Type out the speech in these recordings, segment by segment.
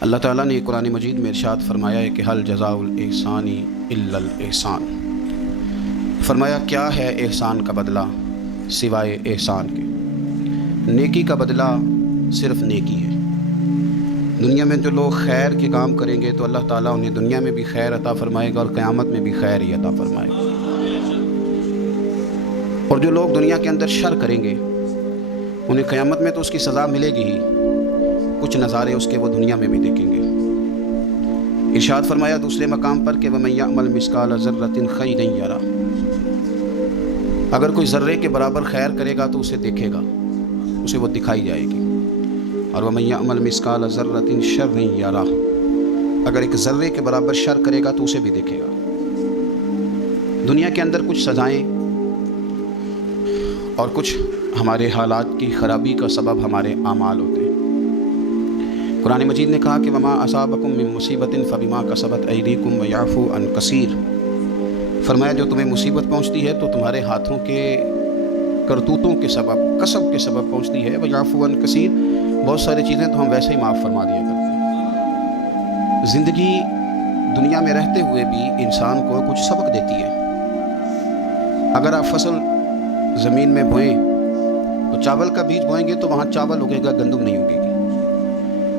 اللہ تعالیٰ نے قرآن مجید میں ارشاد فرمایا ہے کہ حل جزاء الاحسان الا الاحسان، فرمایا کیا ہے احسان کا بدلہ سوائے احسان کے، نیکی کا بدلہ صرف نیکی ہے۔ دنیا میں جو لوگ خیر کے کام کریں گے تو اللہ تعالیٰ انہیں دنیا میں بھی خیر عطا فرمائے گا اور قیامت میں بھی خیر ہی عطا فرمائے گا، اور جو لوگ دنیا کے اندر شر کریں گے انہیں قیامت میں تو اس کی سزا ملے گی ہی، کچھ نظارے اس کے وہ دنیا میں بھی دیکھیں گے۔ ارشاد فرمایا دوسرے مقام پر کہ وَمَن يَعْمَلْ مِثْقَالَ ذَرَّةٍ خَيْرًا يَرَهُ، اگر کوئی ذرے کے برابر خیر کرے گا تو اسے دیکھے گا، اسے وہ دکھائی جائے گی، اور وَمَن يَعْمَلْ مِثْقَالَ ذَرَّةٍ شَرًّا يَرَهُ، اگر ایک ذرے کے برابر شر کرے گا تو اسے بھی دیکھے گا۔ دنیا کے اندر کچھ سزائیں اور کچھ ہمارے حالات کی خرابی کا سبب ہمارے اعمال ہوتے ہیں۔ قرآن مجید نے کہا کہ وما اصابکم من مصیبت فبما کسبت ایدیکم ویعفو عن کثیر، فرمایا جو تمہیں مصیبت پہنچتی ہے تو تمہارے ہاتھوں کے کرتوتوں کے سبب، کسب کے سبب پہنچتی ہے، ویعفو عن کثیر، بہت ساری چیزیں تو ہم ویسے ہی معاف فرما دیا کرتے ہیں۔ زندگی دنیا میں رہتے ہوئے بھی انسان کو کچھ سبق دیتی ہے۔ اگر آپ فصل زمین میں بوئیں تو چاول کا بیج بوئیں گے تو وہاں چاول اگے گا، گندم نہیں اگے گی،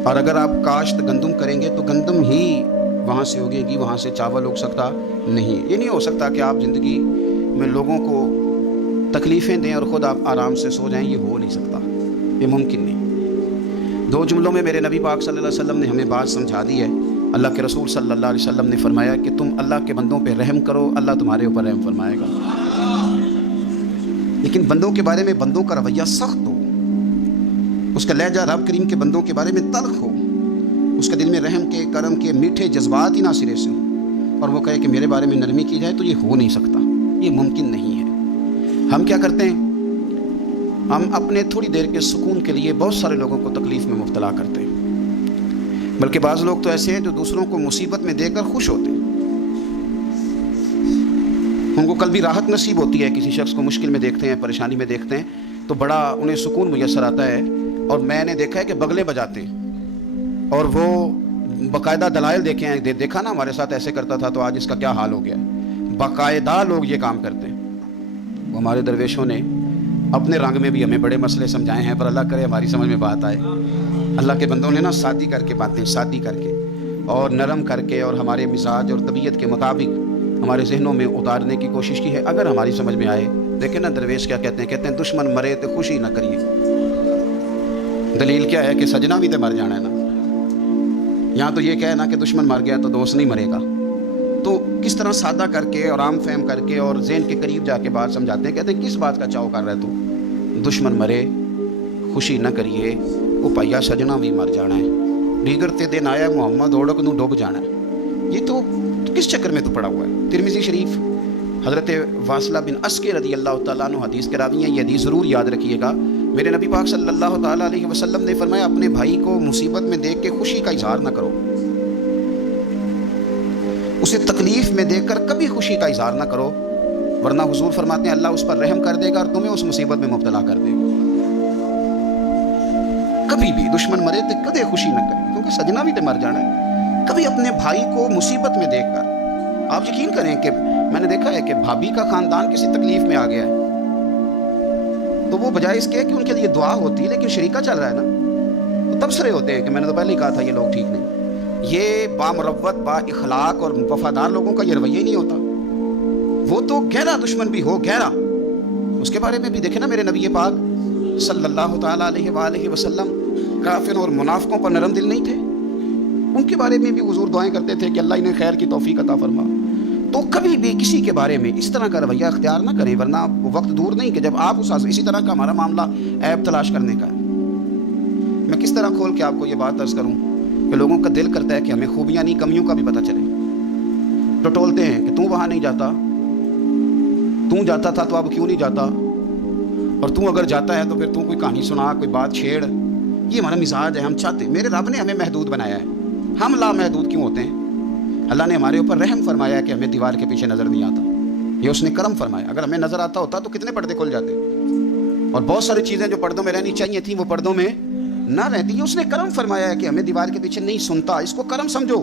اور اگر آپ کاشت گندم کریں گے تو گندم ہی وہاں سے اگے گی، وہاں سے چاول اگ سکتا نہیں۔ یہ نہیں ہو سکتا کہ آپ زندگی میں لوگوں کو تکلیفیں دیں اور خود آپ آرام سے سو جائیں، یہ ہو نہیں سکتا، یہ ممکن نہیں۔ دو جملوں میں میرے نبی پاک صلی اللہ علیہ وسلم نے ہمیں بات سمجھا دی ہے۔ اللہ کے رسول صلی اللہ علیہ وسلم نے فرمایا کہ تم اللہ کے بندوں پہ رحم کرو، اللہ تمہارے اوپر رحم فرمائے گا، لیکن بندوں کے بارے میں بندوں کا رویہ سخت ہو، اس کا لہجہ رب کریم کے بندوں کے بارے میں تلخ ہو، اس کے دل میں رحم کے، کرم کے میٹھے جذبات ہی نہ سرے سے ہوں، اور وہ کہے کہ میرے بارے میں نرمی کی جائے، تو یہ ہو نہیں سکتا، یہ ممکن نہیں ہے۔ ہم کیا کرتے ہیں؟ ہم اپنے تھوڑی دیر کے سکون کے لیے بہت سارے لوگوں کو تکلیف میں مبتلا کرتے ہیں، بلکہ بعض لوگ تو ایسے ہیں جو دوسروں کو مصیبت میں دیکھ کر خوش ہوتے ہیں، ان کو کل بھی راحت نصیب ہوتی ہے، کسی شخص کو مشکل میں دیکھتے ہیں، پریشانی میں دیکھتے ہیں تو بڑا انہیں سکون میسر آتا ہے، اور میں نے دیکھا ہے کہ بغلے بجاتے ہیں اور وہ باقاعدہ دلائل دیکھا نا ہمارے ساتھ ایسے کرتا تھا تو آج اس کا کیا حال ہو گیا، باقاعدہ لوگ یہ کام کرتے ہیں۔ وہ ہمارے درویشوں نے اپنے رنگ میں بھی ہمیں بڑے مسئلے سمجھائے ہیں، پر اللہ کرے ہماری سمجھ میں بات آئے۔ اللہ کے بندوں نے نا سادی کر کے باتیں، سادی کر کے اور نرم کر کے اور ہمارے مزاج اور طبیعت کے مطابق ہمارے ذہنوں میں اتارنے کی کوشش کی ہے، اگر ہماری سمجھ میں آئے۔ دیکھیں نا درویش کیا کہتے ہیں دشمن مرے تو خوشی نہ کریے، دلیل کیا ہے کہ سجنا بھی تو مر جانا ہے نا، یہاں تو یہ کہے نا کہ دشمن مر گیا تو دوست نہیں مرے گا، تو کس طرح سادہ کر کے اور عام فہم کر کے اور ذہن کے قریب جا کے بات سمجھاتے ہیں، کہتے ہیں کس بات کا چاؤ کر رہا ہے تو، دشمن مرے خوشی نہ کریے، وہ پیا سجنا بھی مر جانا ہے، ڈیگرتے دن آیا محمد اوڑک نو ڈوب جانا ہے۔ یہ تو کس چکر میں تو پڑا ہوا ہے؟ ترمذی شریف حضرت واصلہ بن اسکر رضی اللہ تعالیٰ عنہ حدیث کے راوی ہیں، یہ حدیث ضرور یاد رکھیے گا۔ میرے نبی پاک صلی اللہ تعالیٰ علیہ وسلم نے فرمایا اپنے بھائی کو مصیبت میں دیکھ کے خوشی کا اظہار نہ کرو، اسے تکلیف میں دیکھ کر کبھی خوشی کا اظہار نہ کرو، ورنہ حضور فرماتے ہیں اللہ اس پر رحم کر دے گا اور تمہیں اس مصیبت میں مبتلا کر دے گا۔ کبھی بھی دشمن مرے تو کدے خوشی نہ کرے، کیونکہ سجنا بھی تو مر جانا ہے۔ کبھی اپنے بھائی کو مصیبت میں دیکھ کر، آپ یقین کریں کہ میں نے دیکھا ہے کہ بھابھی کا خاندان کسی تکلیف میں آ گیا ہے تو وہ بجائے اس کے کہ ان کے لیے دعا ہوتی ہے، لیکن شریکہ چل رہا ہے نا، تو تبصرے ہوتے ہیں کہ میں نے تو پہلے ہی کہا تھا یہ لوگ ٹھیک نہیں۔ یہ بامروت، با اخلاق اور وفادار لوگوں کا یہ رویہ ہی نہیں ہوتا، وہ تو گہرا دشمن بھی ہو، گہرا، اس کے بارے میں بھی دیکھیں نا میرے نبی پاک صلی اللہ تعالیٰ علیہ وآلہ وسلم کافروں اور منافقوں پر نرم دل نہیں تھے، ان کے بارے میں بھی حضور دعائیں کرتے تھے کہ اللہ انہیں خیر کی توفیق عطا فرما۔ تو کبھی بھی کسی کے بارے میں اس طرح کا رویہ اختیار نہ کریں، ورنہ وقت دور نہیں کہ جب آپ اسی طرح کا ہمارا معاملہ عیب تلاش کرنے کا ہے۔ میں کس طرح کھول کے آپ کو یہ بات عرض کروں کہ لوگوں کا دل کرتا ہے کہ ہمیں خوبیاں نہیں کمیوں کا بھی پتہ چلے، ٹٹولتے ہیں کہ وہاں نہیں جاتا، جاتا تھا تو اب کیوں نہیں جاتا، اور اگر جاتا ہے تو پھر کوئی کہانی سنا، کوئی بات چھیڑ، یہ ہمارا مزاج ہے۔ ہم چاہتے، میرے رب نے ہمیں محدود بنایا ہے، ہم لامحدود کیوں ہوتے ہیں؟ اللہ نے ہمارے اوپر رحم فرمایا کہ ہمیں دیوار کے پیچھے نظر نہیں آتا، یہ اس نے کرم فرمایا۔ اگر ہمیں نظر آتا ہوتا تو کتنے پردے کھل جاتے، اور بہت ساری چیزیں جو پردوں میں رہنی چاہیے تھیں وہ پردوں میں نہ رہتی ہے. اس نے کرم فرمایا ہے کہ ہمیں دیوار کے پیچھے نہیں سنتا, اس کو کرم سمجھو,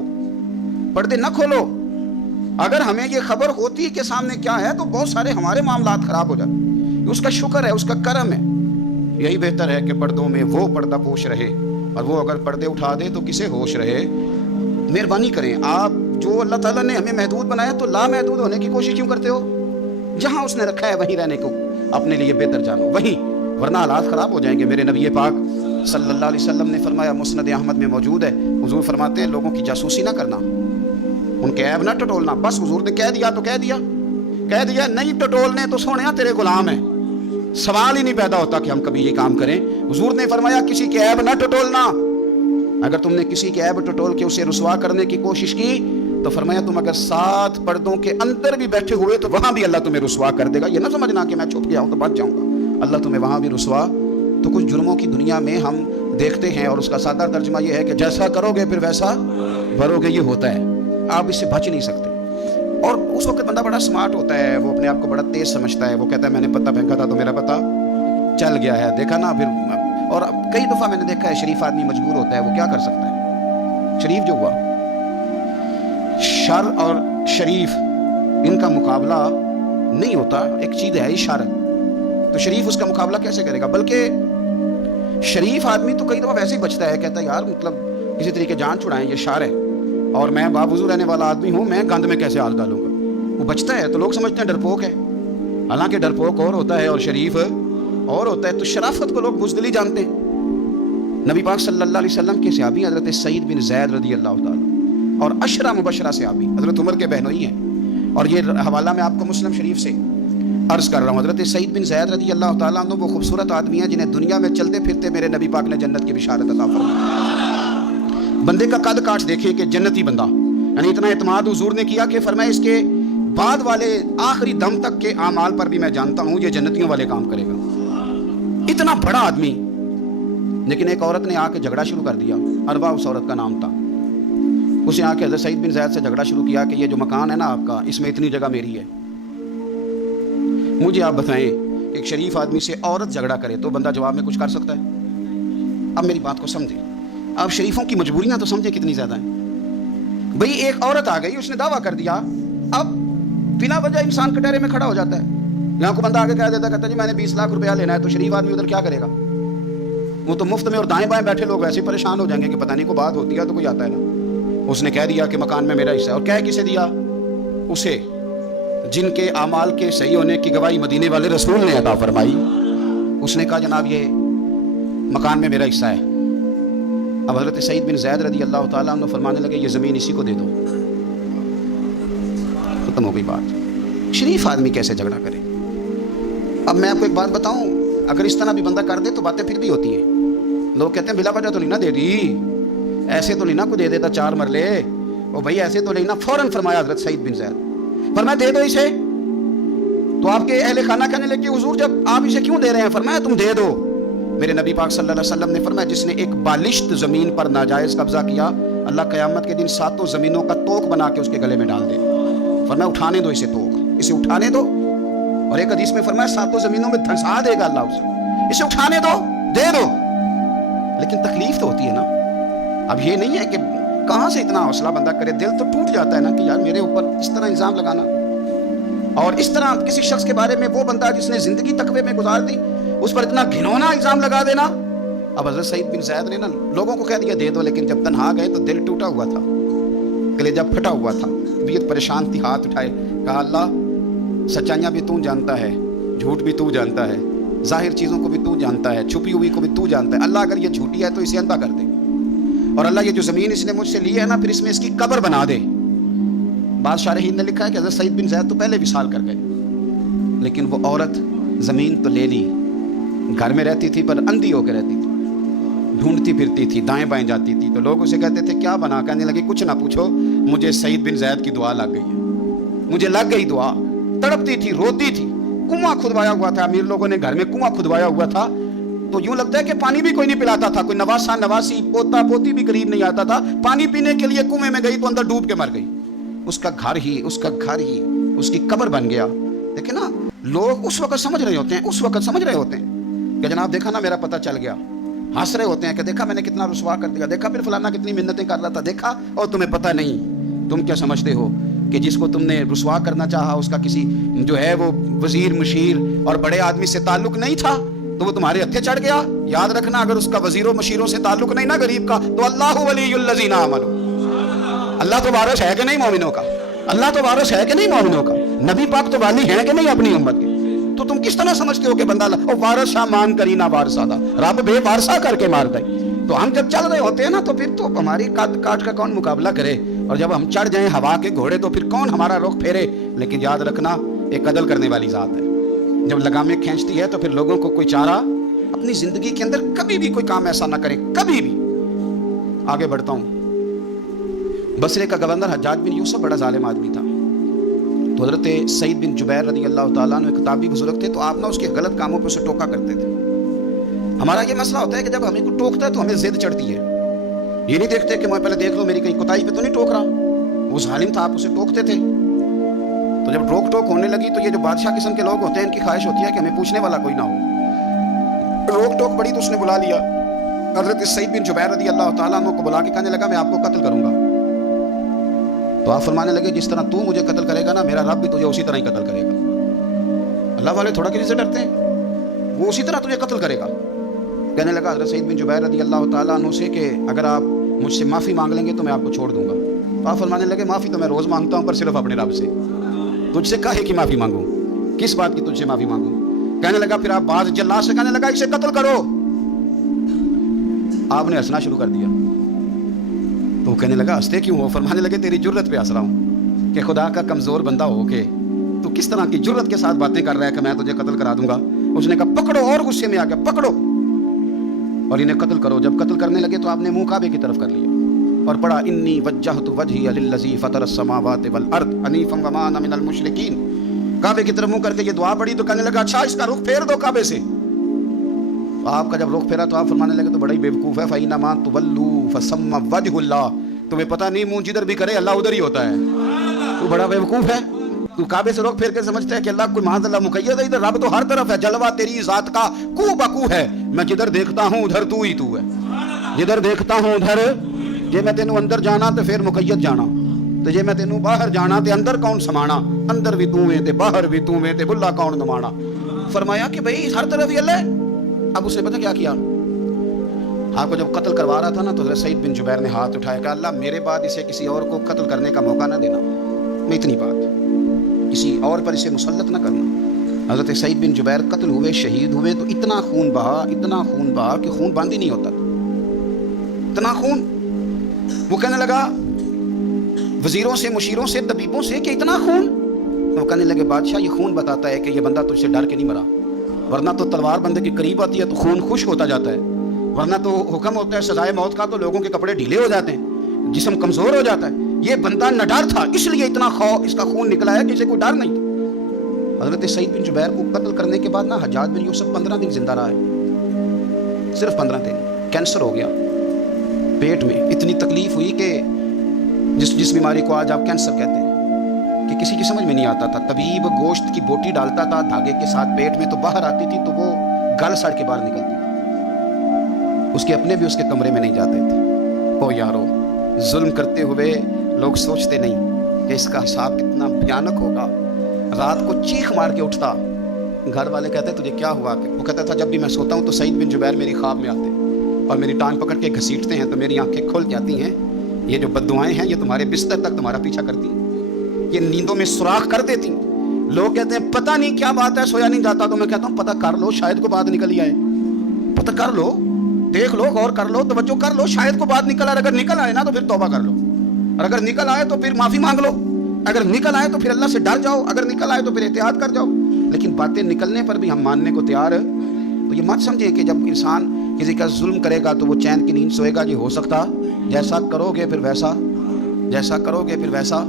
پردے نہ کھولو. اگر ہمیں یہ خبر ہوتی کہ سامنے کیا ہے تو بہت سارے ہمارے معاملات خراب ہو جاتے. اس کا شکر ہے, اس کا کرم ہے. یہی بہتر ہے کہ پردوں میں وہ پردہ پوش رہے, اور وہ اگر پردے اٹھا دے تو کسے ہوش رہے. مہربانی کریں, آپ جو اللہ تعالیٰ نے ہمیں محدود بنایا تو لا محدود ہونے کی کوشش کیوں کرتے ہو؟ جہاں اس نے رکھا ہے وہیں رہنے کو اپنے لیے بہتر جانو, وہیں, ورنہ حالات خراب ہو جائیں گے. میرے نبی پاک صلی اللہ علیہ وسلم نے فرمایا, مسند احمد میں موجود ہے, حضور فرماتے ہیں لوگوں کی جاسوسی نہ کرنا, ان کے عیب نہ ٹٹولنا. بس حضور نے کہہ دیا تو کہہ دیا, نہیں ٹٹولنے تو سونیا تیرے غلام ہیں. سوال ہی نہیں پیدا ہوتا کہ ہم کبھی یہ کام کریں. حضور نے فرمایا کسی کے عیب نہ ٹٹولنا. اگر تم نے کسی کے عیب ٹٹول کے اسے رسوا کرنے کی کوشش کی تو فرمایا تم اگر 7 پردوں کے اندر بھی بیٹھے ہوئے تو وہاں بھی اللہ تمہیں رسوا کر دے گا. یہ نہ سمجھنا کہ میں چھپ گیا ہوں تو بچ جاؤں گا, اللہ تمہیں وہاں بھی رسوا. تو کچھ جرموں کی دنیا میں ہم دیکھتے ہیں, اور اس کا سادہ ترجمہ یہ ہے کہ جیسا کرو گے پھر ویسا بھرو گے. یہ ہوتا ہے, آپ اس سے بچ نہیں سکتے. اور اس وقت بندہ بڑا سمارٹ ہوتا ہے, وہ اپنے آپ کو بڑا تیز سمجھتا ہے. وہ کہتا ہے میں نے پتہ پھینکا تھا تو میرا پتہ چل گیا ہے, دیکھا نا. پھر اور کئی دفعہ میں نے دیکھا ہے شریف آدمی مجبور ہوتا ہے, وہ کیا کر سکتا ہے. شریف جو ہوا, شر اور شریف ان کا مقابلہ نہیں ہوتا. ایک چیز ہے شر, تو شریف اس کا مقابلہ کیسے کرے گا. بلکہ شریف آدمی تو کئی دفعہ ویسے ہی بچتا ہے, کہتا ہے یار مطلب کسی طریقے جان چھڑائیں, یہ شر ہے اور میں باوضو رہنے والا آدمی ہوں, میں گند میں کیسے ہاتھ ڈالوں گا. وہ بچتا ہے تو لوگ سمجھتے ہیں ڈرپوک ہے, حالانکہ ڈرپوک اور ہوتا ہے اور شریف اور ہوتا ہے. تو شرافت کو لوگ بزدلی جانتے ہیں. نبی پاک صلی اللہ علیہ وسلم کے صحابی حضرت سعید بن زید رضی اللہ تعالیٰ اور عشرہ مبشرہ صحابی حضرت عمر کے بہنوئی ہیں, اور یہ حوالہ میں آپ کو مسلم شریف سے عرض کر رہا ہوں. حضرت سعید بن زید رضی اللہ تعالیٰ عنہ وہ خوبصورت آدمی ہیں جنہیں دنیا میں چلتے پھرتے میرے نبی پاک نے جنت کی بشارت عطا فرمائی. بندے کا قد کاٹ دیکھیں کہ جنتی بندہ, یعنی اتنا اعتماد حضور نے کیا کہ فرمایا اس کے بعد والے آخری دم تک کے اعمال پر بھی میں جانتا ہوں یہ جنتیوں والے کام کرے گا. اتنا بڑا آدمی, لیکن ایک عورت نے آ کے جھگڑا شروع کر دیا. اروا اس عورت کا نام تھا. اس نے آ کے حضرت سعید بن زید سے جھگڑا شروع کیا کہ یہ جو مکان ہے نا آپ کا, اس میں اتنی جگہ میری ہے. مجھے آپ بتائیں ایک شریف آدمی سے عورت جھگڑا کرے تو بندہ جواب میں کچھ کر سکتا ہے؟ اب میری بات کو سمجھیں, اب شریفوں کی مجبوریاں تو سمجھیں کتنی زیادہ ہیں. بھئی ایک عورت آ گئی, اس نے دعویٰ کر دیا, اب بنا وجہ انسان کٹہرے میں کھڑا ہو جاتا ہے. یہاں کو بندہ آگے کہہ دیتا, کہتا جی میں نے 20 لاکھ روپیہ لینا ہے, تو شریف آدمی ادھر کیا کرے گا؟ وہ تو مفت میں, اور دائیں بائیں بیٹھے لوگ ویسے پریشان ہو جائیں گے کہ پتہ نہیں کو بات ہوتی ہے تو کوئی آتا ہے نا. اس نے کہہ دیا کہ مکان میں میرا حصہ ہے, اور کہہ کسے دیا؟ اسے جن کے اعمال کے صحیح ہونے کی گواہی مدینے والے رسول نے عطا فرمائی. اس نے کہا جناب یہ مکان میں میرا حصہ ہے. اب حضرت سعید بن زید رضی اللہ تعالیٰ عنہ فرمانے لگے یہ زمین اسی کو دے دو. ختم ہو گئی بات. شریف آدمی کیسے جھگڑا کرے؟ اب میں آپ کو ایک بات بتاؤں, اگر اس طرح بھی بندہ کر دے تو باتیں پھر بھی ہوتی ہیں. لوگ کہتے ہیں بلا وجہ تو نہیں نہ دے دی, ایسے تو نہیں نہ کوئی دے دیتا 4 مرلے, او بھائی ایسے تو نہیں نہ. فوراً فرمایا حضرت سعید بن زید, فرمایا دے دو اسے. تو آپ کے اہل خانہ کہنے لگے حضور جب آپ اسے کیوں دے رہے ہیں؟ فرمایا تم دے دو. میرے نبی پاک صلی اللہ علیہ وسلم نے فرمایا جس نے ایک بالشت زمین پر ناجائز قبضہ کیا, اللہ قیامت کے دن 7 زمینوں کا توق بنا کے اس کے گلے میں ڈال دے. فرمایا اٹھانے دو اسے, توق اسے اٹھانے دو. اور ایک حدیث میں فرمایا 7 زمینوں میں دھنسا دے گا اللہ اسے اٹھانے دو, دے دو. لیکن تکلیف تو ہوتی ہے نا. اب یہ نہیں ہے کہ کہاں سے اتنا حوصلہ بندہ کرے, دل تو ٹوٹ جاتا ہے نا کہ یار میرے اوپر اس طرح الزام لگانا, اور اس طرح کسی شخص کے بارے میں وہ بندہ جس نے زندگی تقوی میں گزار دی اس پر اتنا گھنونا الزام لگا دینا. اب حضرت سعید بن زید نے نا لوگوں کو کہہ دیا دے دو, لیکن جب تنہا گئے تو دل ٹوٹا ہوا تھا, کلیجہ پھٹا ہوا تھا, طبیعت پریشان تھی. ہاتھ اٹھائے, کہا اللہ سچائیاں بھی تو جانتا ہے, جھوٹ بھی تو جانتا ہے, ظاہر چیزوں کو بھی تو جانتا ہے, چھپی ہوئی کو بھی تو جانتا ہے. اللہ اگر یہ جھوٹی ہے تو اسے اندھا کر دے, اور اللہ یہ جو زمین اس نے مجھ سے لی ہے نا پھر اس میں اس کی قبر بنا دے. بعض شارحین نے لکھا ہے کہ حضرت سعید بن زید تو پہلے وصال کر گئے, لیکن وہ عورت زمین تو لے لی, گھر میں رہتی تھی پر اندھی ہو کے رہتی تھی, ڈھونڈتی پھرتی تھی, دائیں بائیں جاتی تھی. تو لوگ اسے کہتے تھے کیا بنا, کہنے لگے کچھ نہ پوچھو, مجھے سعید بن زید کی دعا لگ گئی ہے, مجھے لگ گئی دعا. تڑپتی تھی, روتی تھی, کنواں کھدوایا ہوا تھا, امیر لوگوں نے گھر میں کنواں کھدوایا ہوا تھا, تو یوں لگتا ہے کہ پانی بھی کوئی نہیں پلاتا تھا, کوئی نواسا نواسی پوتا پوتی بھی قریب نہیں آتا تھا. پانی پینے کے لیے کنویں میں گئی تو اندر ڈوب کے مر گئی. اس کا گھر ہی اس کی قبر بن گیا. دیکھیں نا, لوگ اس وقت سمجھ رہے ہوتے ہیں کہ جناب دیکھا نا میرا پتہ چل گیا, ہنس رہے ہوتے ہیں کہ دیکھا میں نے کتنا رسوا کر دیا, دیکھا پھر فلانا کتنی منتیں کر رہا تھا, دیکھا, اور تمہیں پتہ نہیں. تم کیا سمجھتے ہو کہ جس کو تم نے رسوا کرنا چاہا اس کا کسی جو ہے وہ وزیر مشیر اور بڑے آدمی سے تعلق نہیں تھا تو وہ تمہارے ہتھے چڑھ گیا؟ یاد رکھنا, اگر اس کا وزیروں مشیروں سے تعلق نہیں نا غریب کا, تو اللہ ولی الذین آمنوا, اللہ تو وارث ہے کہ نہیں مومنوں کا؟ اللہ تو وارث ہے کہ نہیں مومنوں کا؟ نبی پاک تو والی ہیں کہ نہیں اپنی امت کے؟ تو تم کس طرح سمجھتے ہو کہ بندہ وارث شاہ مان کری نہ وارثہ دا, رب بے وارثہ کر کے مار دے. تو ہم جب چل رہے ہوتے ہیں نا تو پھر تو ہماری قد کاٹ کا کون مقابلہ کرے, اور جب ہم چڑھ جائیں ہوا کے گھوڑے تو پھر کون ہمارا رخ پھیرے. لیکن یاد رکھنا ایک عدل کرنے والی ذات ہے, جب لگامیں کھینچتی ہے تو پھر لوگوں کو کوئی چارہ, اپنی زندگی کے اندر کبھی بھی کوئی کام ایسا نہ کرے, کبھی بھی. آگے بڑھتا ہوں. بصرے کا گورنر حجاج بن یوسف بڑا ظالم آدمی تھا. تو حضرت سعید بن جبیر رضی اللہ تعالیٰ عنہ کتابی بزرگ تھے, تو آپ نا اس کے غلط کاموں پہ اسے ٹوکا کرتے تھے. ہمارا یہ مسئلہ ہوتا ہے کہ جب ہمیں کوئی ٹوکتا ہے تو ہمیں ضد چڑھتی ہے. یہ نہیں دیکھتے کہ میں پہلے دیکھ لو میری کہیں کوتاہی پہ تو نہیں ٹوک رہا. وہ ظالم تھا, آپ اسے ٹوکتے تھے. تو جب ٹوک ٹوک ہونے لگی تو یہ جو بادشاہ قسم کے لوگ ہوتے ہیں ان کی خواہش ہوتی ہے کہ ہمیں پوچھنے والا کوئی نہ ہو. روک ٹوک بڑی تو اس نے بلا لیا حضرت سعید بن جبیر رضی اللہ تعالیٰ عنہ کو, بلا کے کہنے لگا میں آپ کو قتل کروں گا. تو آپ فرمانے لگے جس طرح تو مجھے قتل کرے گا نا, میرا رب بھی تجھے اسی طرح ہی قتل کرے گا. اللہ والے تھوڑا کسی سے ڈرتے ہیں, وہ اسی طرح تجھے قتل کرے گا. کہنے لگا حضرت سعید بن جبیر رضی اللہ تعالیٰ عنہ سے کہ اگر آپ مجھ سے معافی مانگ لیں گے تو میں آپ کو چھوڑ دوں گا. تو آپ فرمانے لگے معافی تو میں روز مانگتا ہوں پر صرف اپنے رب سے, تجھ سے کاہے کی معافی مانگوں, کس بات کی تجھ سے معافی مانگوں. کہنے لگا پھر آپ باز جلاد سے کہنے لگا اسے قتل کرو. آپ نے ہنسنا شروع کر دیا. تو وہ کہنے لگا ہنستے کیوں ہو؟ فرمانے لگے تیری جرت پہ ہنس رہا ہوں کہ خدا کا کمزور بندہ ہو کے تو کس طرح کی جرت کے ساتھ باتیں کر رہا ہے کہ میں تجھے قتل کرا دوں گا. اس نے کہا پکڑو, اور غصے میں آ گیا, پکڑو اور انہیں قتل کرو. جب قتل کرنے لگے تو آپ نے منہ کعبے کی طرف کر لیا اور پڑھا انی وجہت وجہی للذی فطر السماوات والارض حنیفا وما انا من المشرکین. کعبے کی طرف منہ کر کے یہ دعا پڑھی تو کہنے لگا اچھا اس کا رخ پھیر دو کعبے سے. تو آپ کا جب رخ پھیرا تو آپ فرمانے لگے تو بڑا ہی بیوقوف ہے, فَإِنَّمَا تُوَلُّوا فَثَمَّ وَجْهُ اللَّهِ, تمہیں پتہ نہیں منہ جدھر بھی کرے اللہ ادھر ہی ہوتا ہے. تو بڑا بیوقوف ہے, تو کعبے سے رخ پھیر کے سمجھتا ہے کہ اللہ کوئی معاذ اللہ مقید ہے, ادھر رب تو ہر طرف ہے, جلوہ تیری ذات کا کو بکو ہے, میں جدھر دیکھتا ہوں ادھر تو ہی تو ہے, جدھر دیکھتا ہوں ادھر. جے میں تینوں اندر جانا تو پھر مقید جانا, تو جے میں تینوں باہر جانا تے اندر کون سمانا, اندر بھی تو ہے تے باہر بھی تو ہے تے بلا کون نمانا. فرمایا کہ بھئی ہر طرف ہی اللہ ہے. اب اس نے پتہ کیا کیا, آپ کو جب قتل کروا رہا تھا نا تو حضرت سعید بن جبیر نے ہاتھ اٹھایا کہ اللہ میرے بعد اسے کسی اور کو قتل کرنے کا موقع نہ دینا, میں اتنی بات کسی اور پر اسے مسلط نہ کرنا. حضرت سعید بن جبیر قتل ہوئے, شہید ہوئے تو اتنا خون بہا کہ خون بند ہی نہیں ہوتا, اتنا خون. وہ کہنے لگا وزیروں سے مشیروں سے طبیبوں سے کہ اتنا خون. وہ کہنے لگے بادشاہ یہ خون بتاتا ہے کہ یہ بندہ تجھ سے ڈر کے نہیں مرا, ورنہ تو تلوار بندے کے قریب آتی ہے تو خون خشک ہوتا جاتا ہے, ورنہ تو حکم ہوتا ہے سزائے موت کا تو لوگوں کے کپڑے ڈھیلے ہو جاتے ہیں, جسم کمزور ہو جاتا ہے. یہ بندہ نہ ڈر تھا اس لیے اتنا اس کا خون نکلا ہے کہ اسے کوئی ڈر نہیں تھا. حضرت سعید بن جبیر کو قتل کرنے کے بعد نا حجاج بن یوسف 15 دن زندہ رہا ہے, صرف 15 دن. کینسر ہو گیا پیٹ میں, اتنی تکلیف ہوئی کہ جس بیماری کو آج آپ کینسر کہتے ہیں کہ کسی کی سمجھ میں نہیں آتا تھا. طبیب گوشت کی بوٹی ڈالتا تھا دھاگے کے ساتھ پیٹ میں, تو باہر آتی تھی تو وہ گل سڑ کے باہر نکلتی تھی. اس کے اپنے بھی اس کے کمرے میں نہیں جاتے تھے. او یارو, ظلم کرتے ہوئے لوگ سوچتے نہیں کہ اس کا حساب کتنا بھیانک ہوگا. رات کو چیخ مار کے اٹھتا, گھر والے کہتے تجھے کیا ہوا؟ وہ کہتا تھا جب بھی میں سوتا ہوں تو سعید بن جبیر میری خواب میں آتے اور میری ٹانگ پکڑ کے گھسیٹتے ہیں تو میری آنکھیں کھل جاتی ہیں. یہ جو بددعائیں ہیں یہ تمہارے بستر تک تمہارا پیچھا کرتی ہیں, یہ نیندوں میں سوراخ کر دیتی. لوگ کہتے ہیں پتہ نہیں کیا بات ہے, سویا نہیں جاتا. تو میں کہتا ہوں پتہ کر لو, شاید کو بات نکل ہی آئے. پتہ کر لو, دیکھ لو, غور کر لو, توجہ کر لو, شاید کو بات نکل آئے. اگر نکل آئے نا تو پھر توبہ کر لو, اور اگر نکل آئے تو پھر معافی مانگ لو. اگر نکل آئے تو پھر اللہ سے ڈر جاؤ, اگر نکل آئے تو پھر احتیاط کر جاؤ. لیکن باتیں نکلنے پر بھی ہم ماننے کو تیار. تو یہ مت سمجھیں کہ جب انسان کسی کا ظلم کرے گا تو وہ چین کی نیند سوئے گا. یہ ہو سکتا, جیسا کرو گے پھر ویسا, جیسا کرو گے پھر ویسا.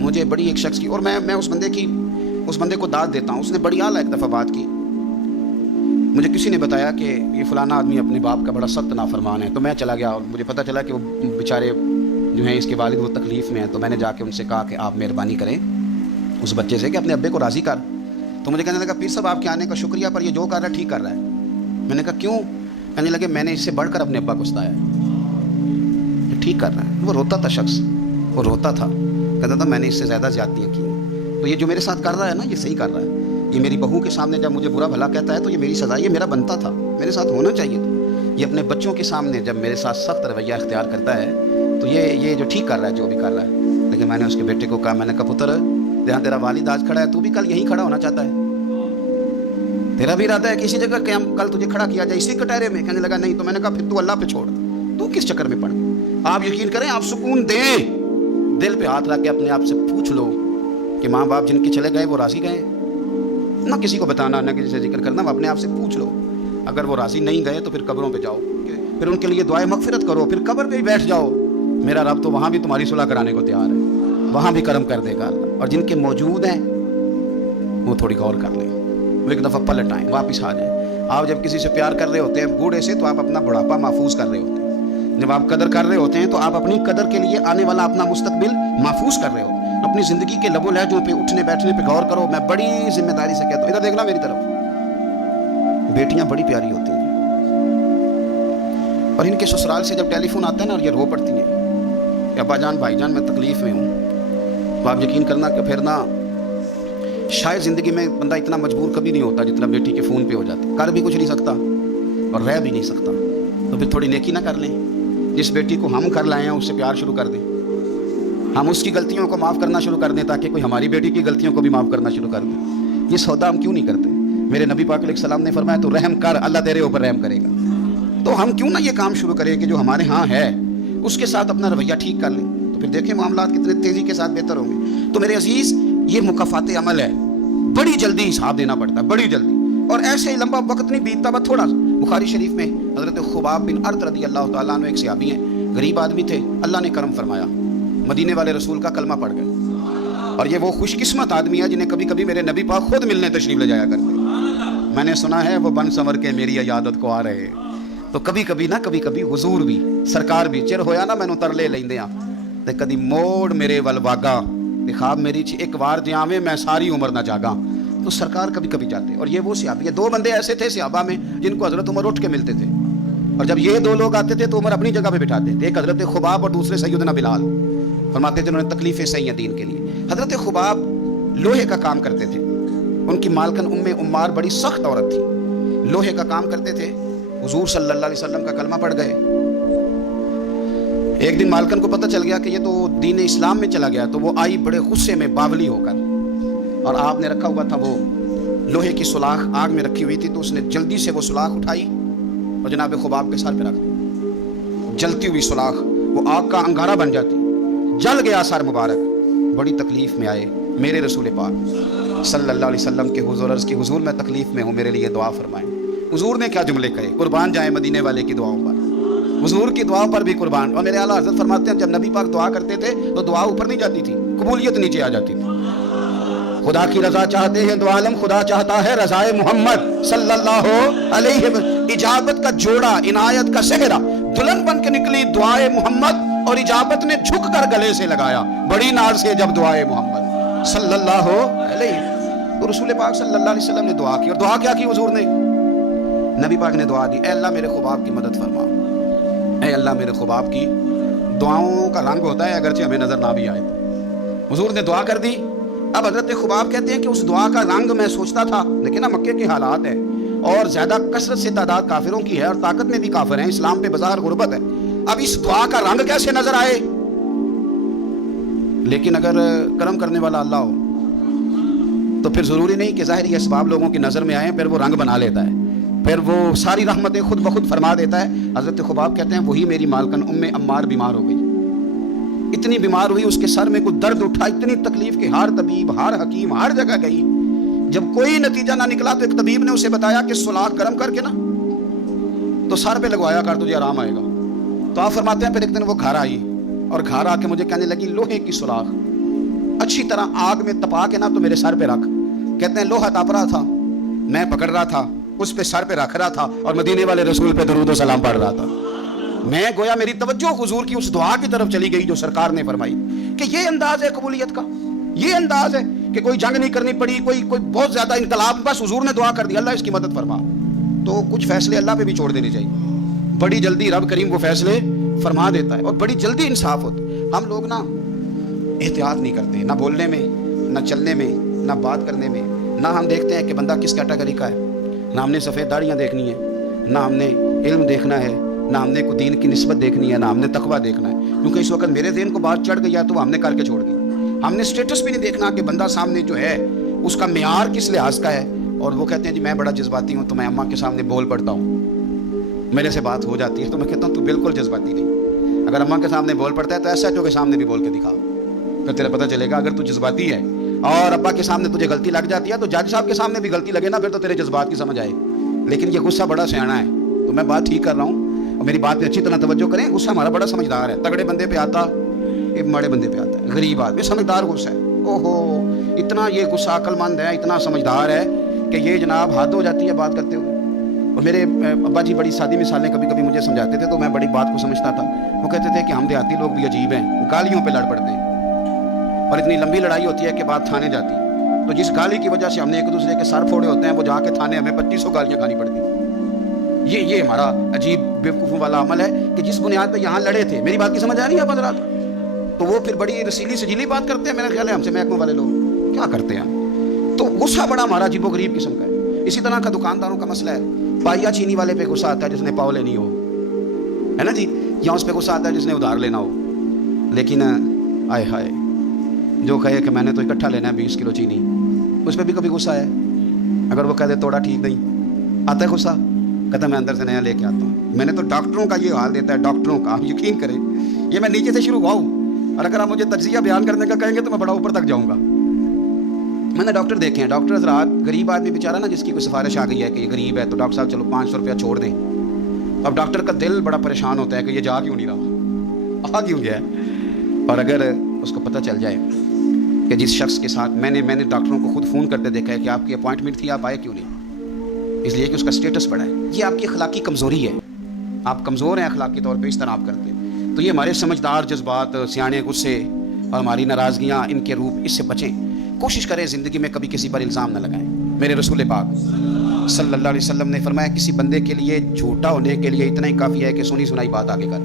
مجھے بڑی ایک شخص کی, اور میں اس بندے کو داد دیتا ہوں, اس نے بڑی اعلیٰ ایک دفعہ بات کی. مجھے کسی نے بتایا کہ یہ فلانا آدمی اپنے باپ کا بڑا سخت نافرمان ہے. تو میں چلا گیا اور مجھے پتہ چلا کہ وہ بیچارے جو ہیں اس کے والد وہ تکلیف میں ہیں. تو میں نے جا کے ان سے کہا کہ آپ مہربانی کریں اس بچے سے کہ اپنے ابے کو راضی کر. تو مجھے کہنے لگا پیر صاحب آپ کے آنے کا شکریہ, پر یہ جو کر رہا ہے ٹھیک کر رہا ہے. میں نے کہا کیوں؟ کہنے لگے میں نے اس سے بڑھ کر اپنے ابا کو ستایا ہے، یہ ٹھیک کر رہا ہے۔ وہ روتا تھا شخص، وہ روتا تھا، کہتا تھا میں نے اس سے زیادہ زیادتیاں کی ہیں، تو یہ جو میرے ساتھ کر رہا ہے نا یہ صحیح کر رہا ہے، یہ میری بہو کے سامنے جب مجھے برا بھلا کہتا ہے تو یہ میری سزا، یہ میرا بنتا تھا، میرے ساتھ ہونا چاہیے تھا۔ یہ اپنے بچوں کے سامنے جب میرے ساتھ سخت رویہ اختیار کرتا ہے تو یہ جو ٹھیک کر رہا ہے جو بھی کر رہا ہے۔ لیکن میں نے اس کے بیٹے کو کہا، میں نے کہا پتر جہاں تیرا والد آج کھڑا ہے تو بھی کل یہیں کھڑا ہونا چاہتا ہے، تیرا بھی ارادہ ہے کسی جگہ کہ ہم کل تجھے کھڑا کیا جائے اسی کٹہرے میں؟ کہنے لگا نہیں۔ تو میں نے کہا پھر تو اللہ پہ چھوڑ، تو کس چکر میں پڑ۔ آپ یقین کریں، آپ سکون دیں، دل پہ ہاتھ رکھ کے اپنے آپ سے پوچھ لو کہ ماں باپ جن کے چلے گئے وہ راضی گئے؟ نہ کسی کو بتانا، نہ کسی سے ذکر کرنا، وہ اپنے آپ سے پوچھ لو۔ اگر وہ راضی نہیں گئے تو پھر قبروں پہ جاؤ، پھر ان کے لیے دعائے مغفرت کرو، پھر قبر پہ ہی بیٹھ جاؤ، میرا رب تو وہاں بھی تمہاری صلح کرانے کو تیار ہے، وہاں بھی کرم کر دے گا اللہ۔ اور جن کے موجود ہیں وہ تھوڑی غور کر لیں، وہ ایک دفعہ پلٹ آئیں، واپس آ جائیں۔ آپ جب کسی سے پیار کر رہے ہوتے ہیں بوڑھے سے تو آپ اپنا بڑھاپا محفوظ کر رہے ہوتے ہیں، جب آپ قدر کر رہے ہوتے ہیں تو آپ اپنی قدر کے لیے آنے والا اپنا مستقبل محفوظ کر رہے ہوتے ہیں۔ اپنی زندگی کے لب و لہجوں پہ، اٹھنے بیٹھنے پہ غور کرو۔ میں بڑی ذمہ داری سے کہتا ہوں، ادھر دیکھنا میری طرف، بیٹیاں بڑی پیاری ہوتی ہیں اور ان کے سسرال سے جب ٹیلی فون آتا ہے نا اور یہ رو پڑتی ہیں کہ ابا جان بھائی جان میں تکلیف میں ہوں، تو آپ یقین کرنا کہ پھر نا شاید زندگی میں بندہ اتنا مجبور کبھی نہیں ہوتا جتنا بیٹی کے فون پہ ہو جاتا ہے۔ کر بھی کچھ نہیں سکتا اور رہ بھی نہیں سکتا، تو پھر تھوڑی نیکی نہ کر لیں؟ جس بیٹی کو ہم کر لائے ہیں اس سے پیار شروع کر دیں، ہم اس کی غلطیوں کو معاف کرنا شروع کر دیں تاکہ کوئی ہماری بیٹی کی غلطیوں کو بھی معاف کرنا شروع کر دے۔ یہ سودا ہم کیوں نہیں کرتے؟ میرے نبی پاک علیہ السلام نے فرمایا تو رحم کر، اللہ تیرے اوپر رحم کرے گا۔ تو ہم کیوں نہ یہ کام شروع کریں کہ جو ہمارے ہاں ہے اس کے ساتھ اپنا رویہ ٹھیک کر لیں، تو پھر دیکھیں معاملات کتنے تیزی کے ساتھ بہتر ہوں گے۔ تو میرے عزیز، یہ مکافات عمل ہے، بڑی جلدی حساب دینا پڑتا ہے، بڑی جلدی، اور ایسے ہی لمبا وقت نہیں بیتتا، بس تھوڑا سا۔ بخاری شریف میں حضرت خباب بن ارت رضی اللہ تعالیٰ عنہ ایک صحابی ہیں، غریب آدمی تھے، اللہ نے کرم فرمایا، مدینے والے رسول کا کلمہ پڑھ گئے، اور یہ وہ خوش قسمت آدمی ہے جنہیں کبھی کبھی میرے نبی پاک خود ملنے تشریف لے جایا کرتے۔ میں نے سنا ہے وہ بن سنور کے میری عیادت کو آ رہے، تو کبھی کبھی حضور بھی سرکار بھی چر ہویا نا مینوں ترلے لیندے ہاں تے کدی موڑ میرے ول واگا تے خواب میری چ ایک وار جاویں میں ساری عمر نہ جاگاں، تو سرکار کبھی کبھی جاتے۔ اور یہ وہ صحابی، یہ دو بندے ایسے تھے صحابہ میں جن کو حضرت عمر اٹھ کے ملتے تھے، اور جب یہ دو لوگ آتے تھے تو عمر اپنی جگہ پہ بٹھاتے تھے، ایک حضرت خباب اور دوسرے سیدنا بلال، فرماتے تھے انہوں نے تکلیفیں سہی ہیں دین کے لیے۔ حضرت خباب لوہے کا کام کرتے تھے، ان کی مالکن عمار بڑی سخت عورت تھی، لوہے کا کام کرتے تھے، حضور صلی اللہ علیہ وسلم کا کلمہ پڑھ گئے۔ ایک دن مالکن کو پتہ چل گیا کہ یہ تو دین اسلام میں چلا گیا، تو وہ آئی بڑے غصے میں باولی ہو کر، اور آپ نے رکھا ہوا تھا وہ لوہے کی سلاخ آگ میں رکھی ہوئی تھی، تو اس نے جلدی سے وہ سلاخ اٹھائی اور جناب خباب کے سر پہ رکھ دی۔ جلتی ہوئی سلاخ وہ آگ کا انگارہ بن جاتی، جل گیا سر مبارک۔ بڑی تکلیف میں آئے میرے رسول پاک صلی اللہ علیہ وسلم کے حضور، عرض کی حضور میں تکلیف میں ہوں، میرے لیے دعا فرمائیں۔ حضور نے کیا جملے کہے، قربان جائیں مدینے والے کی دعاؤں پر، حضور کی دعا پر بھی قربان۔ اور میرے اعلیٰ حضرت فرماتے ہیں جب نبی پاک دعا کرتے تھے تو دعا اوپر نہیں جاتی تھی، قبولیت نیچے آ جاتی تھی۔ خدا کی رضا چاہتے ہیں دو عالم، خدا چاہتا ہے رضائے محمد صلی اللہ علیہ وسلم۔ اجابت کا جوڑا، عنایت کا صحرا، دلہن بن کے نکلی دعائے محمد، اور اجابت نے جھک کر گلے سے لگایا بڑی ناز سے جب دعائے محمد صلی اللہ علیہ وسلم۔ تو رسول پاک صلی اللہ علیہ وسلم نے دعا کی، اور دعا کیا کی حضور نے؟ نبی پاک نے دعا دی، اے اللہ میرے خباب کی مدد فرما، اے اللہ میرے خباب کی۔ دعاؤں کا رنگ ہوتا ہے اگرچہ ہمیں نظر نہ بھی آئے۔ حضور نے دعا کر دی۔ اب حضرت خباب کہتے ہیں کہ اس دعا کا رنگ میں سوچتا تھا، لیکن نا مکے کے حالات ہیں اور زیادہ کثرت سے تعداد کافروں کی ہے اور طاقت میں بھی کافر ہیں، اسلام پہ بظاہر غربت ہے، اب اس دعا کا رنگ کیسے نظر آئے؟ لیکن اگر کرم کرنے والا اللہ ہو تو پھر ضروری نہیں کہ ظاہری اسباب لوگوں کی نظر میں آئیں، پھر وہ رنگ بنا لیتا ہے، پھر وہ ساری رحمتیں خود بخود فرما دیتا ہے۔ حضرت خباب کہتے ہیں وہی میری مالکن عمار بیمار ہو گئی، اتنی بیمار ہوئی، اس کے سر میں کوئی درد اٹھا، اتنی تکلیف کہ ہر طبیب ہر حکیم ہر جگہ گئی، جب کوئی نتیجہ نہ نکلا تو ایک طبیب نے اسے بتایا کہ سلاخ گرم کر کے نا تو سر پہ لگوایا کر، تجھے آرام آئے گا۔ تو آپ فرماتے ہیں پھر ایک دن وہ گھر آئی اور گھر آ کے مجھے کہنے لگی لوہے کی سلاخ اچھی طرح آگ میں تپا کے نا تو میرے سر پہ رکھ۔ کہتے ہیں لوہا تپ رہا تھا، میں پکڑ رہا تھا، اس پہ سر پہ رکھ رہا تھا اور مدینے والے رسول پہ درود و سلام پڑھ رہا تھا۔ میں گویا میری توجہ حضور کی اس دعا کی طرف چلی گئی جو سرکار نے فرمائی، کہ یہ انداز ہے قبولیت کا، یہ انداز ہے کہ کوئی جنگ نہیں کرنی پڑی، کوئی بہت زیادہ انقلاب، بس حضور نے دعا کر دی اللہ اس کی مدد فرما۔ تو کچھ فیصلے اللہ پہ بھی چھوڑ دینے چاہیے۔ بڑی جلدی رب کریم وہ فیصلے فرما دیتا ہے اور بڑی جلدی انصاف ہوتا ہے. ہم لوگ نا احتیاط نہیں کرتے، نہ بولنے میں، نہ چلنے میں، نہ بات کرنے میں. نہ ہم دیکھتے ہیں کہ بندہ کس کیٹیگری کا ہے، نہ ہم نے سفید داڑیاں دیکھنی ہے، نہ ہم نے علم دیکھنا ہے، نہ ہم نے کوئی دین کی نسبت دیکھنی ہے، نہ ہم نے تقویٰ دیکھنا ہے. کیونکہ اس وقت میرے ذہن کو بات چڑھ گئی ہے تو ہم نے کر کے چھوڑ دی. ہم نے اسٹیٹس بھی نہیں دیکھنا کہ بندہ سامنے جو ہے اس کا معیار کس لحاظ کا ہے. اور وہ کہتے ہیں جی میں بڑا جذباتی ہوں تو میں اماں کے سامنے بول پڑتا ہوں، میرے سے بات ہو جاتی ہے. تو میں کہتا ہوں تو بالکل جذباتی نہیں. اگر اماں کے سامنے بول پڑتا ہے تو ایسا جو کے سامنے بھی بول کے دکھاؤ، پھر تیرا پتہ چلے گا. اگر تو جذباتی ہے اور ابا کے سامنے تجھے غلطی لگ جاتی ہے تو جج صاحب کے سامنے بھی غلطی لگے نا، پھر تو تیرے جذبات کی سمجھ آئے. لیکن یہ غصہ بڑا سیاںا ہے. تو میں بات ٹھیک کر رہا ہوں اور میری بات پہ اچھی طرح توجہ کریں. غصہ ہمارا بڑا سمجھدار ہے. تگڑے بندے پہ آتا، ایک ماڑے بندے پہ آتا ہے. غریب آدمی سمجھدار غصہ ہے. اوہو اتنا یہ غصہ عقل مند ہے، اتنا سمجھدار ہے کہ یہ جناب حد ہو جاتی ہے بات کرتے ہوئے. اور میرے ابا جی بڑی سادی مثالیں کبھی کبھی مجھے سمجھاتے تھے تو میں بڑی بات کو سمجھتا تھا. وہ کہتے تھے کہ ہم دیہاتی لوگ بھی عجیب ہیں، گالیوں پہ لڑ پڑتے ہیں اور اتنی لمبی لڑائی ہوتی ہے کہ بات تھانے جاتی ہے. تو جس گالی کی وجہ سے ہم نے ایک دوسرے کے سر پھوڑے ہوتے ہیں وہ جا کے تھانے ہمیں 2500 گالیاں کھانی پڑتی ہیں. یہ ہمارا عجیب بیوقوفوں والا عمل ہے کہ جس بنیاد پہ یہاں لڑے تھے. میری بات کی سمجھ آ رہی ہے آپ حضرات؟ تو وہ پھر بڑی رسیلی سجیلی بات کرتے ہیں. میرا خیال ہے ہم سے محکموں والے لوگ کیا کرتے ہیں. تو غصہ بڑا ہمارا عجیب و غریب قسم کا ہے. اسی طرح کا دکانداروں کا مسئلہ ہے. پائیا چینی والے پہ غصہ آتا ہے جس نے پاؤ لینی ہو، ہے نا جی، یا اس پہ غصہ آتا ہے جس نے ادھار لینا ہو. لیکن آئے ہائے جو کہے کہ میں نے تو اکٹھا لینا ہے 20 کلو چینی، اس پہ بھی کبھی غصہ ہے. اگر وہ کہہ دے توڑا ٹھیک نہیں، آتا ہے غصہ، کہتا میں اندر سے نیا لے کے آتا ہوں. میں نے تو ڈاکٹروں کا یہ حال دیتا ہے، ڈاکٹروں کا. آپ یقین کریں یہ میں نیچے سے شروع ہوا ہوں اور اگر آپ مجھے تجزیہ بیان کرنے کا کہیں گے تو میں بڑا اوپر تک جاؤں گا. میں نے ڈاکٹر دیکھے ہیں، ڈاکٹر حضرات غریب آدمی بیچارہ نا جس کی کوئی سفارش آ گئی ہے کہ یہ غریب ہے تو ڈاکٹر صاحب چلو 500 روپیہ چھوڑ دیں. اب ڈاکٹر کا دل بڑا پریشان ہوتا ہے کہ یہ جا کیوں نہیں رہا، آ کیوں گیا ہے. اور اگر اس کو پتہ چل جائے کہ جس شخص کے ساتھ میں نے ڈاکٹروں کو خود فون کرتے دیکھا ہے کہ آپ کی اپوائنٹمنٹ تھی آپ آئے کیوں نہیں، اس لیے کہ اس کا سٹیٹس بڑا ہے. یہ آپ کی اخلاقی کمزوری ہے، آپ کمزور ہیں اخلاقی طور پہ، اس طرح آپ کرتے ہیں. تو یہ ہمارے سمجھدار جذبات، سیانے غصے اور ہماری ناراضگیاں، ان کے روپ، اس سے بچیں. کوشش کریں زندگی میں کبھی کسی پر الزام نہ لگائیں. میرے رسول پاک صلی اللہ علیہ وسلم نے فرمایا کسی بندے کے لیے جھوٹا ہونے کے لیے اتنا ہی کافی ہے کہ سنی سنائی بات آگے کر.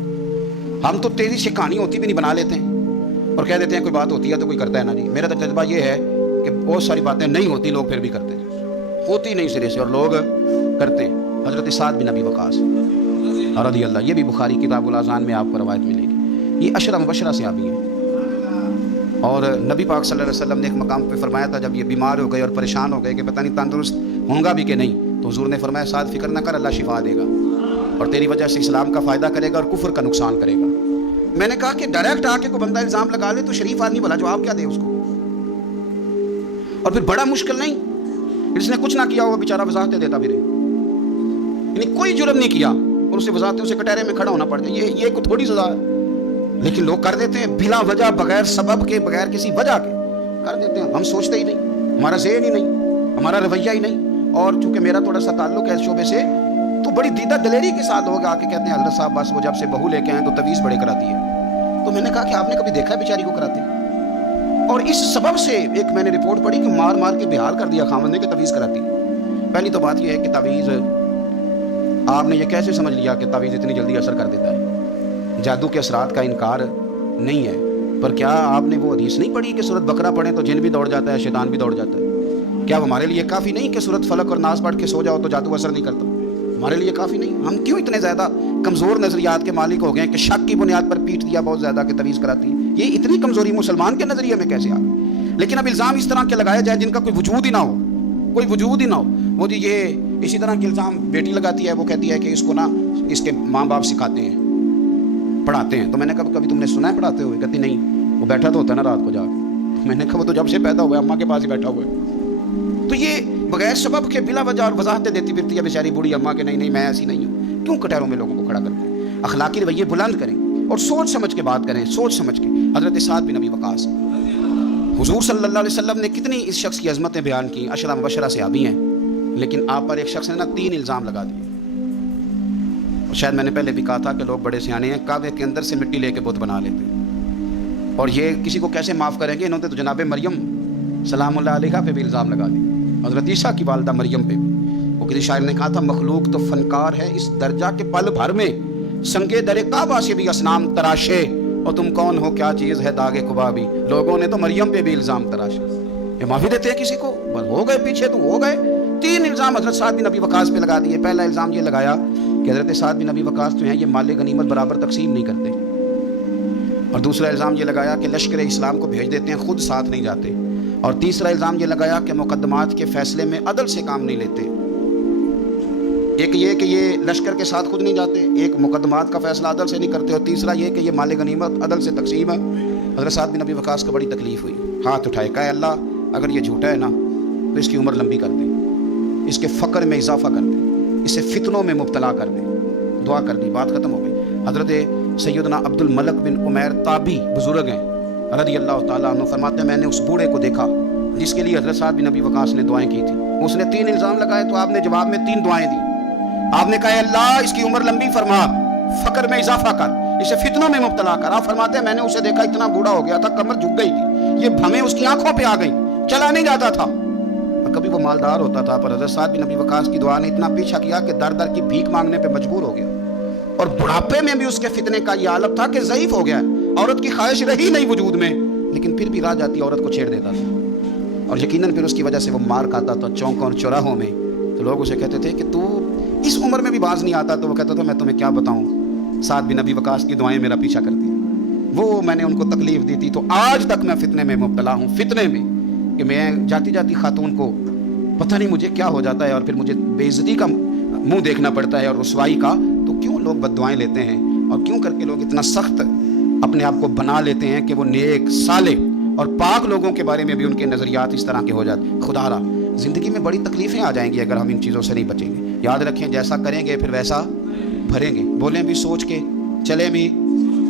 ہم تو تیزی سے کہانی ہوتی بھی نہیں بنا لیتے ہیں اور کہہ دیتے ہیں کوئی بات ہوتی ہے تو کوئی کرتا ہے نا جی. میرا تجربہ یہ ہے کہ بہت ساری باتیں نہیں ہوتی، لوگ پھر بھی کرتے ہیں، ہوتی نہیں سرے سے اور لوگ کرتے ہیں. حضرت سعد بن ابی وقاص رضی اللہ، یہ بھی بخاری کتاب الاذان میں آپ کو روایت ملے گی. یہ عشرہ مبشرہ سے آبی ہیں اور نبی پاک صلی اللہ علیہ وسلم نے ایک مقام پہ فرمایا تھا جب یہ بیمار ہو گئے اور پریشان ہو گئے کہ پتہ نہیں تندرست ہوں گا بھی کہ نہیں، تو حضور نے فرمایا سعد فکر نہ کر، اللہ شفا دے گا اور تیری وجہ سے اسلام کا فائدہ کرے گا اور کفر کا نقصان کرے گا. میں نے کہا کہ ڈائریکٹ آ کے کوئی بندہ الزام لگا لے تو شریف آدمی بھلا جواب کیا دے اس کو. اور پھر بڑا مشکل نہیں، جس نے کچھ نہ کیا وہ بیچارہ وضاحتیں دیتا پھرے، یعنی کوئی جرم نہیں کیا اور اسے وضاحتیں، اسے کٹہرے میں کھڑا ہونا پڑتا ہے. یہ کوئی تھوڑی سزا ہے. لیکن لوگ کر دیتے ہیں بلا وجہ، بغیر سبب کے، بغیر کسی وجہ کے کر دیتے ہیں. ہم سوچتے ہی نہیں، ہمارا ذہن ہی نہیں، ہمارا رویہ ہی نہیں. اور چونکہ میرا تھوڑا سا تعلق ہے اس شعبے سے تو بڑی دیدہ دلیری کے ساتھ لوگ آ کے کہتے ہیں حضرت صاحب بس وہ جب سے بہو لے کے آئیں تو تویز بڑے کراتی ہے. تو میں نے کہا کہ آپ نے کبھی دیکھا ہے بیچاری کو کراتے؟ اور اس سبب سے ایک میں نے رپورٹ پڑھی کہ مار مار کے بحال کر دیا خاوند نے کہ تویز کراتی. پہلی تو بات یہ ہے کہ تویز، آپ نے یہ کیسے سمجھ لیا کہ تویز اتنی جلدی اثر کر دیتا ہے؟ جادو کے اثرات کا انکار نہیں ہے، پر کیا آپ نے وہ حدیث نہیں پڑھی کہ سورۃ بقرہ پڑھیں تو جن بھی دوڑ جاتا ہے، شیطان بھی دوڑ جاتا ہے؟ کیا وہ ہمارے لیے کافی نہیں کہ سورۃ فلق اور ناس پڑھ کے سو جاؤ تو جادو اثر نہیں کرتا؟ ہمارے لیے کافی نہیں؟ ہم کیوں اتنے زیادہ کمزور نظریات کے مالک ہو گئے کہ شک کی بنیاد پر پیٹ دیا بہت زیادہ کہ تویز کراتی ہے؟ یہ اتنی کمزوری مسلمان کے نظریے میں کیسے آ؟ لیکن اب الزام اس طرح کے لگایا جائے جن کا کوئی وجود ہی نہ ہو، کوئی وجود ہی نہ ہو. وہ جی یہ اسی طرح کے الزام بیٹی لگاتی ہے، وہ کہتی ہے کہ اس کو نا اس کے ماں باپ سکھاتے ہیں، پڑھاتے ہیں. تو میں نے کہا کبھی تم نے سنا ہے پڑھاتے ہوئے؟ کہتی نہیں، وہ بیٹھا تو ہوتا ہے نا رات کو جا کے. میں نے کہا وہ تو جب سے پیدا ہوا ہے اماں کے پاس ہی بیٹھا ہوا ہے. تو یہ بغیر سبب کے بلا وجہ اور وضاحتیں دیتی پھرتی ہے بیچاری بوڑھی اماں کے نہیں میں ایسی نہیں ہوں. کیوں کٹہروں میں لوگوں کو کھڑا کرتے ہیں؟ اخلاقی رویے بلند کریں اور سوچ سمجھ کے بات کریں، سوچ سمجھ کے. حضرت سعد بن ابی وقاص، حضور صلی اللہ علیہ وسلم نے کتنی اس شخص کی عظمتیں بیان کی، عشرہ مبشرہ سے آبی ہیں، لیکن آپ پر ایک شخص نے نا 3 الزام لگا دیے. اور شاید میں نے پہلے بھی کہا تھا کہ لوگ بڑے سیانے ہیں، کعبے کے اندر سے مٹی لے کے بت بنا لیتے ہیں. اور یہ کسی کو کیسے معاف کریں گے؟ انہوں نے تو جناب مریم سلام اللہ علیہا پہ بھی الزام لگا دی، حضرت عیسیٰ کی والدہ مریم پہ بھی. وہ کسی شاعر نے کہا تھا مخلوق تو فنکار ہے اس درجہ کے پل بھر میں سنگے در کعبہ سے بھی اسنام تراشے اور تم کون ہو کیا چیز ہے داغ قبا بھی. لوگوں نے تو مریم پہ بھی الزام تراشے. یہ معافی دیتے ہیں کسی کو؟ بس ہو گئے پیچھے تو ہو گئے. 3 الزام حضرت سعد بن ابی وقاص پہ لگا دیے. پہلا الزام یہ لگایا کہ حضرت سعد بن ابی وقاص جو ہیں یہ مال غنیمت برابر تقسیم نہیں کرتے. اور دوسرا الزام یہ لگایا کہ لشکر اسلام کو بھیج دیتے ہیں خود ساتھ نہیں جاتے. اور تیسرا الزام یہ لگایا کہ مقدمات کے فیصلے میں عدل سے کام نہیں لیتے. ایک یہ کہ یہ لشکر کے ساتھ خود نہیں جاتے, ایک مقدمات کا فیصلہ عدل سے نہیں کرتے, اور تیسرا یہ کہ یہ مال غنیمت عدل سے تقسیم ہے. حضرت سعد بن ابی وقاص کو بڑی تکلیف ہوئی. ہاتھ اٹھائے, کہا اللہ اگر یہ جھوٹا ہے نا تو اس کی عمر لمبی کر دے, اس کے فقر میں اضافہ کر دے, اسے فتنوں میں مبتلا کر دے. دعا کر دی, بات ختم ہو گئی. حضرت سیدنا عبد الملک بن عمیر تابی بزرگ ہیں رضی اللہ تعالیٰ عنہ, فرماتے ہیں میں نے اس بوڑھے کو دیکھا جس کے لیے حضرت سعد بن ابی وقاص نے دعائیں کی تھی. اس نے 3 الزام لگائے تو آپ نے جواب میں 3 دعائیں دی. آپ نے کہا اللہ اس کی عمر لمبی فرما, فقر میں اضافہ کر, اسے فتنوں میں مبتلا کر. آپ فرماتے ہیں میں نے اسے دیکھا اتنا بوڑھا ہو گیا تھا, کمر جھک گئی تھی, یہ بھمیں اس کی آنکھوں پہ آ گئی, چلا نہیں جاتا تھا. اور کبھی وہ مالدار ہوتا تھا, پر حضرت سعد بن ابی وقاص کی دعا نے اتنا پیچھا کیا کہ در در کی بھیک مانگنے پہ مجبور ہو گیا. اور بڑھاپے میں بھی اس کے فتنے کا یہ حالت تھا کہ ضعیف ہو گیا, عورت کی خواہش رہی نہیں وجود میں, لیکن پھر بھی راہ جاتی عورت کو چھیڑ دیتا تھا. اور یقیناً پھر اس کی وجہ سے وہ مار کھاتا تھا چوکوں اور چوراہوں میں. تو لوگ اسے کہتے تھے کہ تو اس عمر میں بھی باز نہیں آتا. تو وہ کہتا تھا میں تمہیں کیا بتاؤں, سعد بن ابی وقاص کی دعائیں میرا پیچھا کرتی ہیں. وہ میں نے ان کو تکلیف دی تھی تو آج تک میں فتنے میں مبتلا ہوں, فتنے میں کہ میں جاتی جاتی خاتون کو پتہ نہیں مجھے کیا ہو جاتا ہے اور پھر مجھے بے عزتی کا منہ دیکھنا پڑتا ہے اور رسوائی کا. تو کیوں لوگ بد دعائیں لیتے ہیں اور کیوں کر کے لوگ اتنا سخت اپنے آپ کو بنا لیتے ہیں کہ وہ نیک صالح اور پاک لوگوں کے بارے میں بھی ان کے نظریات اس طرح کے ہو جاتے. خدا را زندگی میں بڑی تکلیفیں آ جائیں گی اگر ہم ان چیزوں سے نہیں بچیں گے. یاد رکھیں جیسا کریں گے پھر ویسا بھریں گے. بولیں بھی سوچ کے, چلیں بھی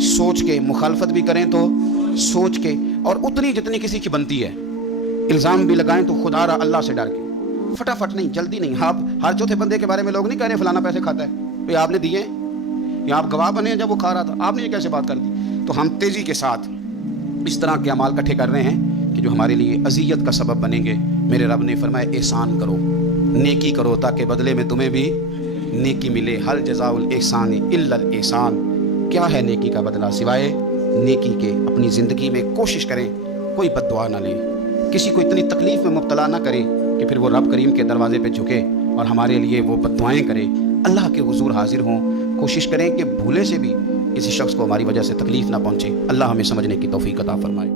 سوچ کے, مخالفت بھی کریں تو سوچ کے, اور اتنی جتنی کسی کی بنتی ہے. الزام بھی لگائیں تو خدا را اللہ سے ڈر کے, فٹافٹ نہیں, جلدی نہیں. آپ ہر چوتھے بندے کے بارے میں لوگ نہیں کہہ رہے فلانا پیسے کھاتا ہے, بھئی آپ نے دیے یا آپ گواہ بنے ہیں جب وہ کھا رہا تھا, آپ نے یہ کیسے بات کر دی. تو ہم تیزی کے ساتھ اس طرح کے اعمال اکٹھے کر رہے ہیں کہ جو ہمارے لیے اذیت کا سبب بنیں گے. میرے رب نے فرمایا احسان کرو, نیکی کرو تاکہ بدلے میں تمہیں بھی نیکی ملے. حل جزاء الاحسان الا الاحسان. کیا ہے نیکی کا بدلہ سوائے نیکی کے؟ اپنی زندگی میں کوشش کریں کوئی بد دعا نہ لیں, کسی کو اتنی تکلیف میں مبتلا نہ کریں کہ پھر وہ رب کریم کے دروازے پہ جھکے اور ہمارے لیے وہ بد دعائیں کرے. اللہ کے حضور حاضر ہوں. کوشش کریں کہ بھولے سے بھی کسی شخص کو ہماری وجہ سے تکلیف نہ پہنچے. اللہ ہمیں سمجھنے کی توفیق عطا فرمائے.